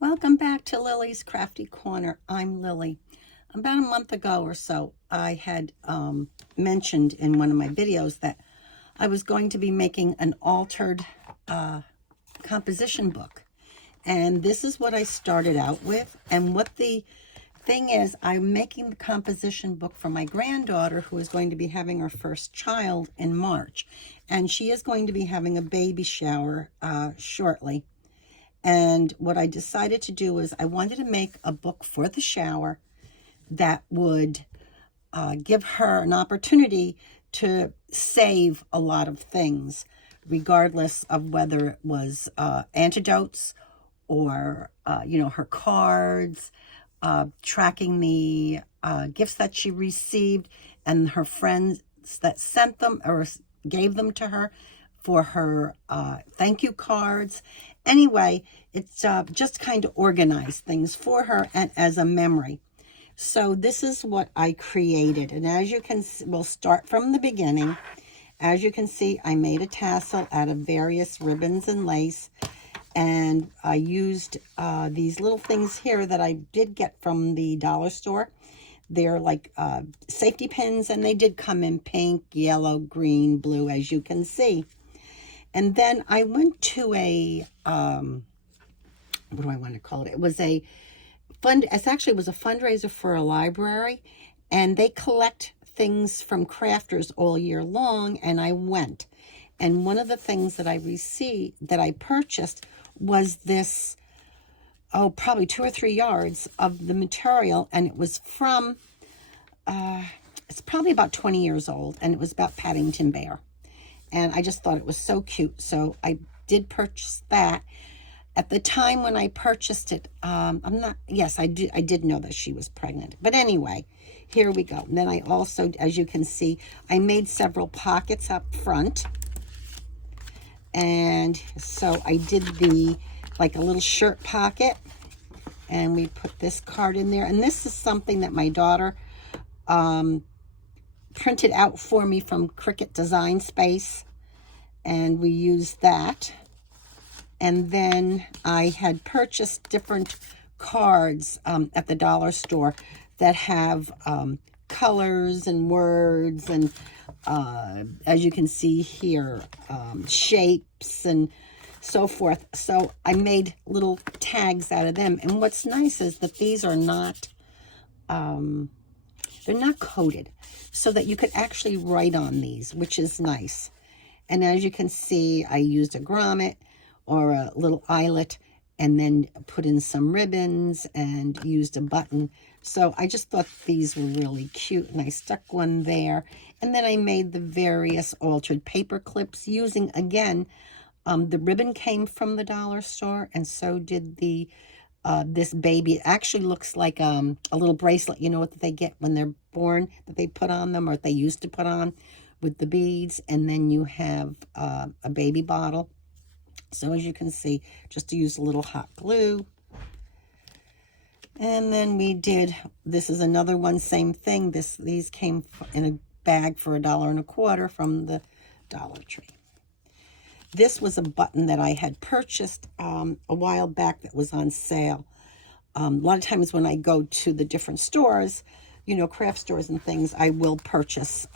Welcome back to Lily's Crafty Corner. I'm Lily. About a month ago or so, I had mentioned in one of my videos that I was going to be making an altered composition book. And this is what I started out with. And what the thing is, I'm making the composition book for my granddaughter, who is going to be having her first child in March. And she is going to be having a baby shower shortly. And what I decided to do is I wanted to make a book for the shower that would give her an opportunity to save a lot of things, regardless of whether it was antidotes or, her cards, tracking the gifts that she received and her friends that sent them or gave them to her for her thank you cards. Anyway, it's just kind of organized things for her and as a memory. So this is what I created. And as you can see, we'll start from the beginning. As you can see, I made a tassel out of various ribbons and lace. And I used these little things here that I did get from the dollar store. They're like safety pins, and they did come in pink, yellow, green, blue, as you can see. And then I went to a, what do I want to call it? It was a it was a fundraiser for a library, and they collect things from crafters all year long, and I went. And one of the things that I purchased was this, probably 2 or 3 yards of the material, and it was from, it's probably about 20 years old, and it was about Paddington Bear. And I just thought it was so cute. So I did purchase that. At the time when I purchased it, I did know that she was pregnant. But anyway, here we go. And then I also, as you can see, I made several pockets up front. And so I did like a little shirt pocket. And we put this card in there. And this is something that my daughter printed out for me from Cricut Design Space, and we used that. And then I had purchased different cards at the dollar store that have colors and words and as you can see here, shapes and so forth. So I made little tags out of them. And what's nice is that these are not they're not coated, so that you could actually write on these, which is nice. And as you can see, I used a grommet or a little eyelet and then put in some ribbons and used a button. So I just thought these were really cute, and I stuck one there. And then I made the various altered paper clips using, again, the ribbon came from the dollar store, and so did the this baby. It actually looks like a little bracelet, what they get when they're born, that they put on them, or they used to put on with the beads. And then you have a baby bottle. So as you can see, just to use a little hot glue. And then this is another one, same thing. These came in a bag for $1.25 from the Dollar Tree. This was a button that I had purchased a while back that was on sale. A lot of times when I go to the different stores, craft stores and things, I will purchase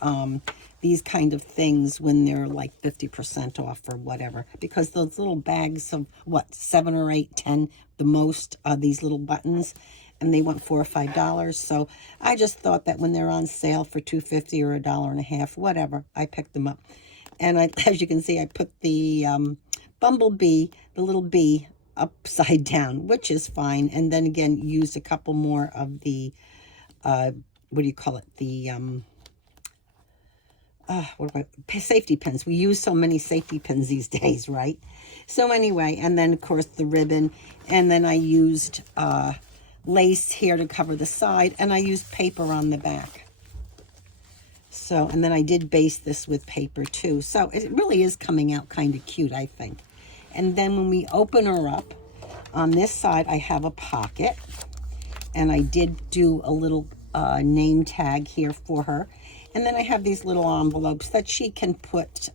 these kind of things when they're like 50% off or whatever. Because those little bags of, 7 or 8, 10, the most, these little buttons, and they went $4 or $5. So I just thought that when they're on sale for $2.50 or $1.50, whatever, I picked them up. And as you can see, I put the bumblebee, the little bee, upside down, which is fine. And then again, used a couple more of the, the, safety pins. We use so many safety pins these days, right? So anyway, and then of course the ribbon. And then I used lace here to cover the side. And I used paper on the back. So, and then I did base this with paper too. So it really is coming out kind of cute, I think. And then when we open her up, on this side, I have a pocket. And I did do a little name tag here for her. And then I have these little envelopes that she can put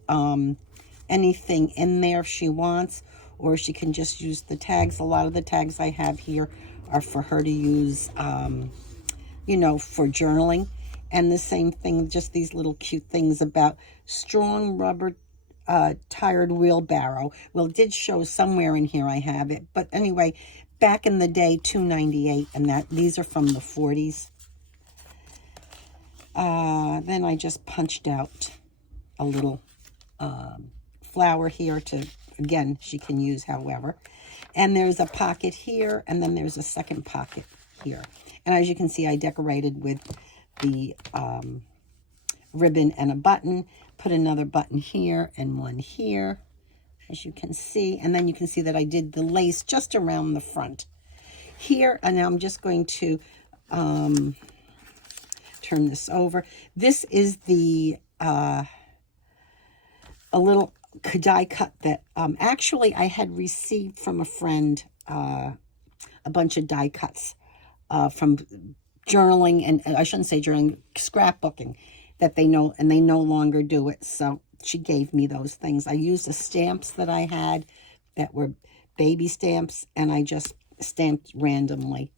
anything in there if she wants. or she can just use the tags. A lot of the tags I have here are for her to use, you know, for journaling. And the same thing, just these little cute things about strong rubber tired wheelbarrow. Well, it did show somewhere in here I have it. But anyway, back in the day, $2.98, and that these are from the 40s. Then I just punched out a little flower here to, again, she can use however. And there's a pocket here, and then there's a second pocket here. And as you can see, I decorated with the ribbon and a button. Put another button here and one here, as you can see. And then you can see that I did the lace just around the front here. And now I'm just going to turn this over. This is the a little die cut that actually I had received from a friend, a bunch of die cuts from journaling, and I shouldn't say journaling, scrapbooking, that they know, and they no longer do it. So she gave me those things. I used the stamps that I had that were baby stamps, and I just stamped randomly.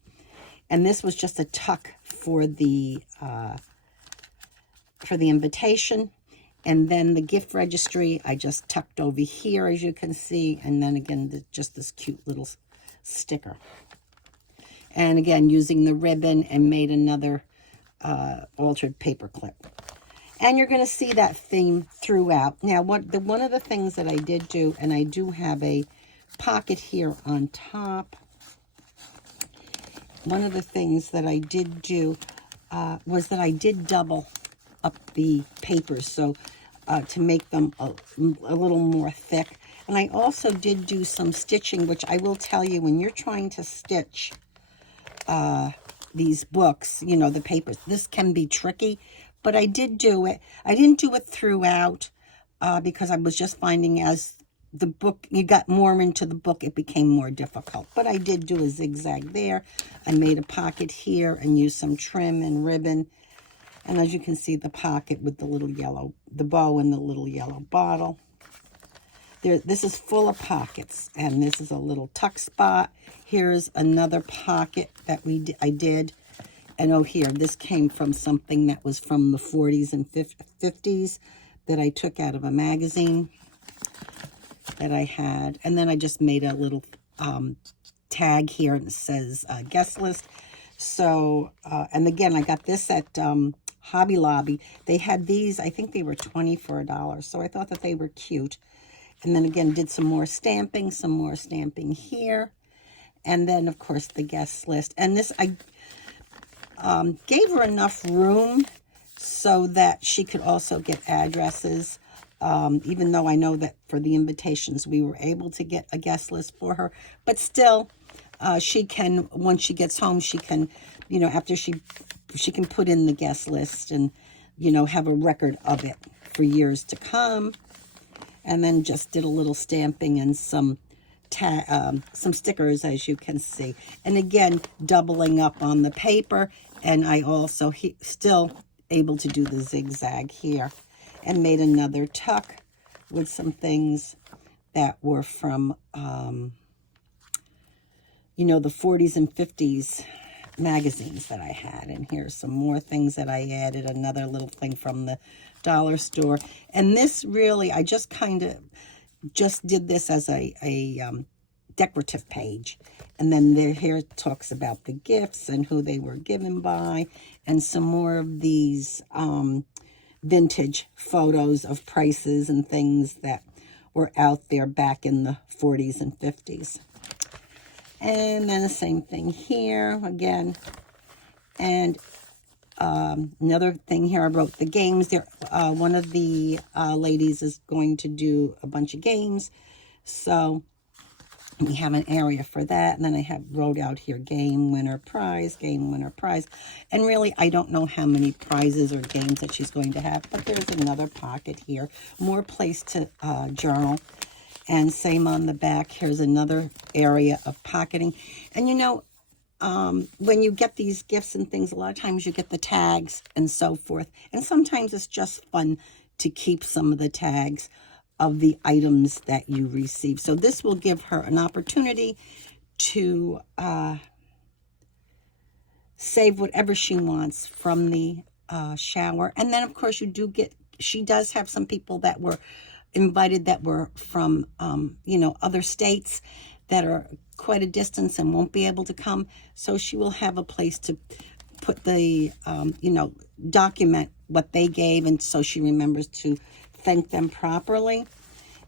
And this was just a tuck for the invitation. And then the gift registry, I just tucked over here, as you can see. And then again, just this cute little sticker. And again, using the ribbon, and made another altered paper clip. And you're going to see that theme throughout. Now, one of the things that I did do, and I do have a pocket here on top. One of the things that I did do was that I did double up the papers, so to make them a little more thick. And I also did do some stitching, which I will tell you, when you're trying to stitch these books, you know, the papers, this can be tricky, but I did do it. I didn't do it throughout because I was just finding as the book, you got more into the book, it became more difficult. But I did do a zigzag there. I made a pocket here and used some trim and ribbon. And as you can see, the pocket with the little yellow, the bow and the little yellow bottle. This is full of pockets, and this is a little tuck spot. Here's another pocket that I did. And oh, here, this came from something that was from the 40s and 50s that I took out of a magazine that I had. And then I just made a little tag here, and it says guest list. So, and again, I got this at Hobby Lobby. They had these, I think they were $20 for $1. So I thought that they were cute. And then again, did some more stamping here. And then, of course, the guest list. And this, I gave her enough room so that she could also get addresses. Even though I know that for the invitations, we were able to get a guest list for her. But still, she can, once she gets home, she can, you know, after she can put in the guest list and, you know, have a record of it for years to come. And then just did a little stamping and some stickers, as you can see. And again, doubling up on the paper. And I also still able to do the zigzag here. And made another tuck with some things that were from, you know, the 40s and 50s magazines that I had. And here's some more things that I added. Another little thing from the dollar store. And this really, I just kind of just did this as a decorative page. And then here it talks about the gifts and who they were given by, and some more of these vintage photos of prices and things that were out there back in the 40s and 50s. And then the same thing here again. And another thing here, I wrote the games there. One of the ladies is going to do a bunch of games, so we have an area for that. And then I wrote out here game winner prize, game winner prize. And really, I don't know how many prizes or games that she's going to have, but there's another pocket here, more place to journal. And same on the back. Here's another area of pocketing. And you know, when you get these gifts and things, a lot of times you get the tags and so forth. And sometimes it's just fun to keep some of the tags. of the items that you receive. So this will give her an opportunity to save whatever she wants from the shower. And then, of course, she does have some people that were invited that were from, other states that are quite a distance and won't be able to come. So she will have a place to put the, document what they gave, and so she remembers to thank them properly.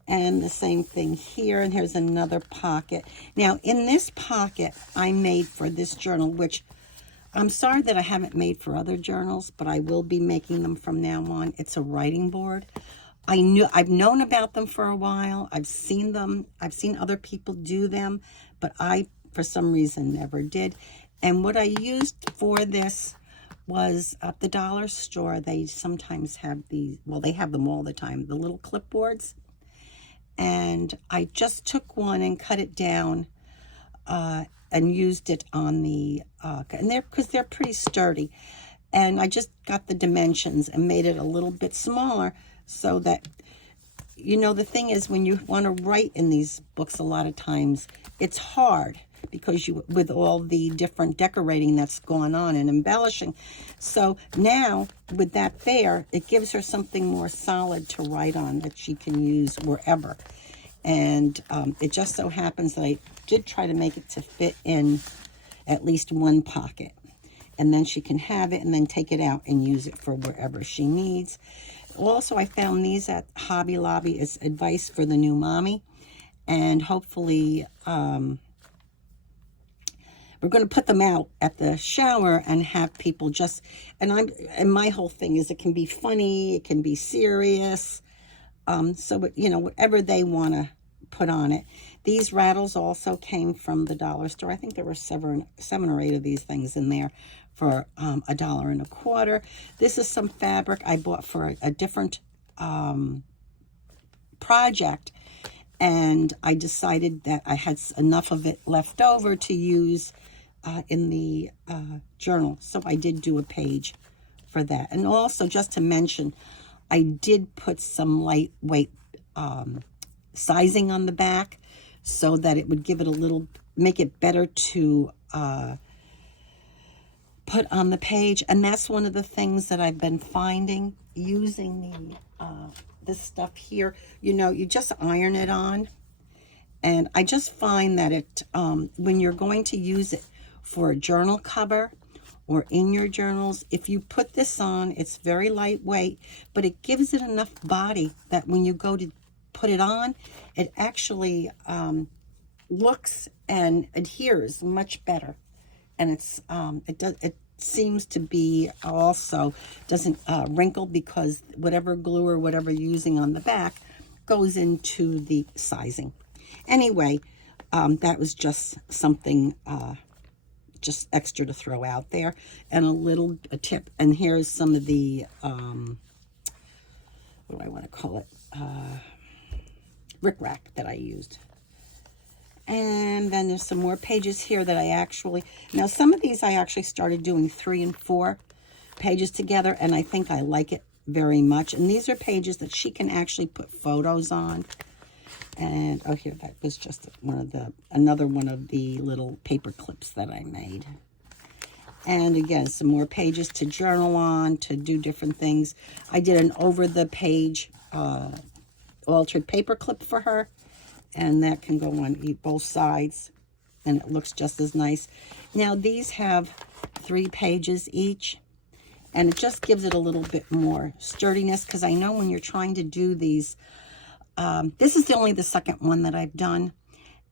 And the same thing here, and here's another pocket. Now, in this pocket, I made for this journal, which I'm sorry that I haven't made for other journals, but I will be making them from now on. It's a writing board. I've known about them for a while. I've seen them. I've seen other people do them, but I, for some reason, never did. And what I used for this was at the dollar store. They sometimes have these, well, they have them all the time, the little clipboards. And I just took one and cut it down and used it on the, because they're pretty sturdy. And I just got the dimensions and made it a little bit smaller so that, the thing is, when you want to write in these books, a lot of times it's hard because with all the different decorating that's going on and embellishing. So now with that there, it gives her something more solid to write on that she can use wherever. And it just so happens that I did try to make it to fit in at least one pocket. And then she can have it and then take it out and use it for wherever she needs. Also, I found these at Hobby Lobby as advice for the new mommy. And hopefully, we're going to put them out at the shower and have people and my whole thing is it can be funny, it can be serious. So, whatever they want to put on it. These rattles also came from the dollar store. I think there were seven or eight of these things in there for $1.25. This is some fabric I bought for a different project, and I decided that I had enough of it left over to use in the journal. So I did do a page for that. And also, just to mention, I did put some lightweight sizing on the back so that it would give it make it better to put on the page. And that's one of the things that I've been finding using this stuff here. You just iron it on. And I just find that when you're going to use it for a journal cover or in your journals, if you put this on, it's very lightweight, but it gives it enough body that when you go to put it on, it actually looks and adheres much better. And it seems to be also doesn't wrinkle because whatever glue or whatever you're using on the back goes into the sizing. Anyway, that was just something just extra to throw out there, and a tip. And here's some of the what do I want to call it, rickrack that I used. And then there's some more pages here that now some of these I actually started doing 3 and 4 pages together, and I think I like it very much. And these are pages that she can actually put photos on. And here, that was just another one of the little paper clips that I made. And again, some more pages to journal on, to do different things. I did an over the page altered paper clip for her, and that can go on both sides, and it looks just as nice. Now these have 3 pages each, and it just gives it a little bit more sturdiness, because I know when you're trying to do these, this is only the second one that I've done.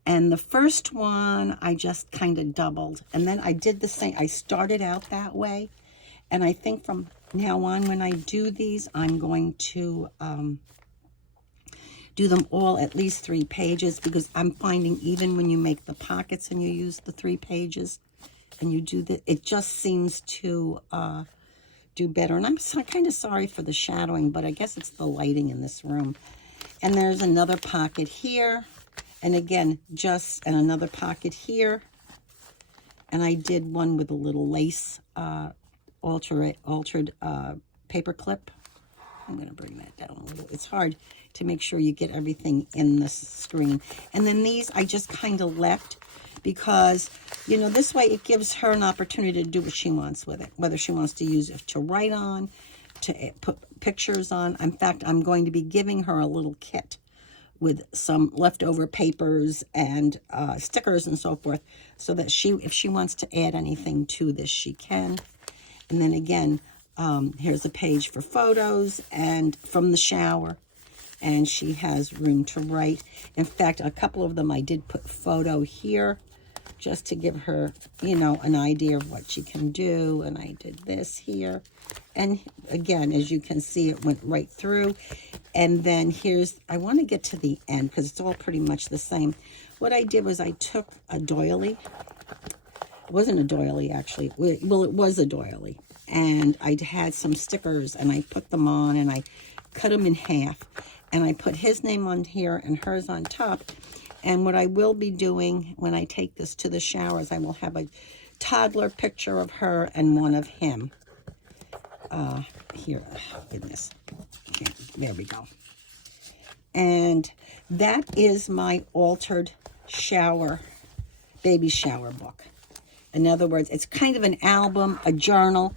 And the first one, I just kind of doubled. And then I did the same. I started out that way. And I think from now on, when I do these, I'm going to do them all at least 3 pages. Because I'm finding even when you make the pockets and you use the 3 pages and you do that, it just seems to do better. And I'm kind of sorry for the shadowing, but I guess it's the lighting in this room. And there's another pocket here. And again, and another pocket here. And I did one with a little lace altered paper clip. I'm going to bring that down a little. It's hard to make sure you get everything in the screen. And then these I just kind of left because, you know, this way it gives her an opportunity to do what she wants with it, whether she wants to use it to write on, to put pictures on. In fact, I'm going to be giving her a little kit with some leftover papers and stickers and so forth, so that if she wants to add anything to this, she can. And then again, here's a page for photos and from the shower, and she has room to write. In fact, a couple of them I did put photo here just to give her, you know, an idea of what she can do. And I did this here. And again, as you can see, it went right through. And then I want to get to the end because it's all pretty much the same. What I did was I took a doily. It wasn't a doily, actually. Well, it was a doily. And I had some stickers, and I put them on, and I cut them in half. And I put his name on here and hers on top. And what I will be doing when I take this to the shower is I will have a toddler picture of her and one of him. Here, goodness. Okay, there we go. And that is my altered baby shower book. In other words, it's kind of an album, a journal,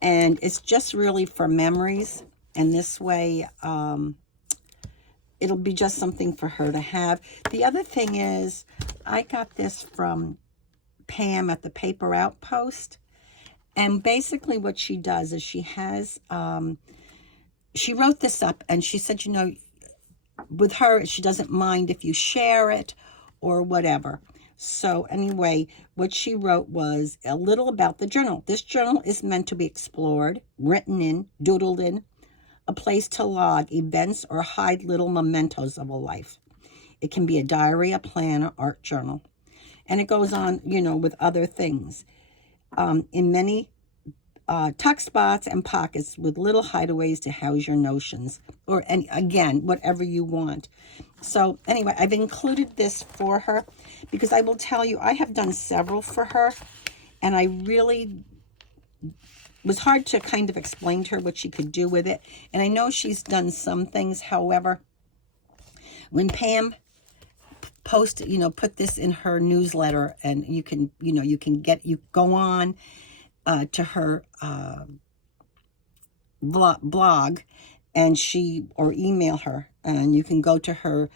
and it's just really for memories. And this way, it'll be just something for her to have. The other thing is, I got this from Pam at the Paper Outpost. And basically what she does is she wrote this up, and she said, you know, with her, she doesn't mind if you share it or whatever. So anyway, what she wrote was a little about the journal. This journal is meant to be explored, written in, doodled in, a place to log events or hide little mementos of a life. It can be a diary, a planner, art journal. And it goes on, you know, with other things. In many tuck spots and pockets with little hideaways to house your notions. And again, whatever you want. So anyway, I've included this for her because I will tell you, I have done several for her. And I really was hard to kind of explain to her what she could do with it. And I know she's done some things. However, when Pam put this in her newsletter, and you can go on to her blog, and or email her, and you can go to her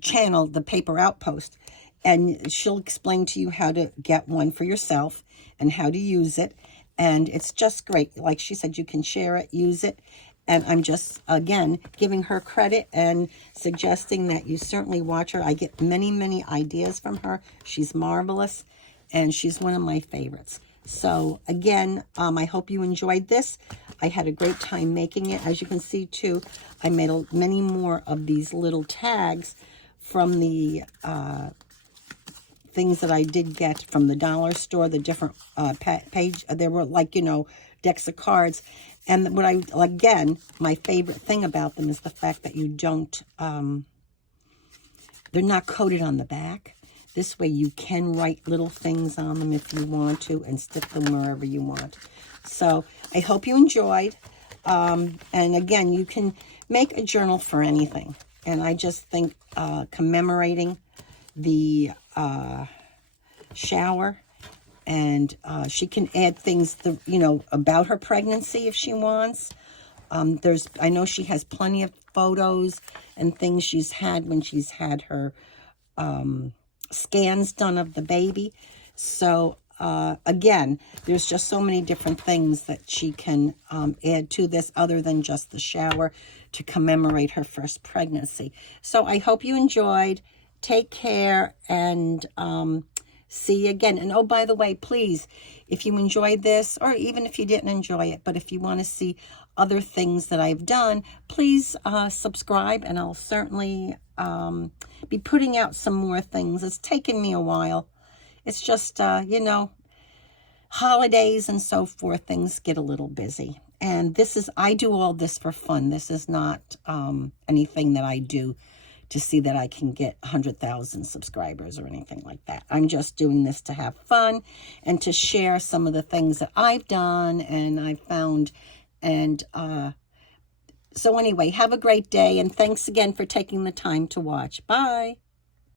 channel, the Paper Outpost, and she'll explain to you how to get one for yourself and how to use it. And it's just great. Like she said, you can share it, use it. And I'm just, again, giving her credit and suggesting that you certainly watch her. I get many, many ideas from her. She's marvelous, and she's one of my favorites. So, again, I hope you enjoyed this. I had a great time making it. As you can see, too, I made many more of these little tags from the things that I did get from the dollar store, the different page. There were, like, you know, decks of cards. And what my favorite thing about them is the fact that you don't, they're not coated on the back. This way you can write little things on them if you want to and stick them wherever you want. So I hope you enjoyed. And again, you can make a journal for anything. And I just think commemorating the shower, and she can add things, about her pregnancy if she wants. I know she has plenty of photos and things she's had when she's had her scans done of the baby. So, again, there's just so many different things that she can add to this other than just the shower to commemorate her first pregnancy. So I hope you enjoyed. Take care, and see you again. And oh, by the way, please, if you enjoyed this, or even if you didn't enjoy it, but if you want to see other things that I've done, please subscribe, and I'll certainly be putting out some more things. It's taken me a while. It's just, holidays and so forth, things get a little busy. And I do all this for fun. This is not anything that I do to see that I can get 100,000 subscribers or anything like that. I'm just doing this to have fun and to share some of the things that I've done and I've found. And So anyway, have a great day, and thanks again for taking the time to watch. Bye.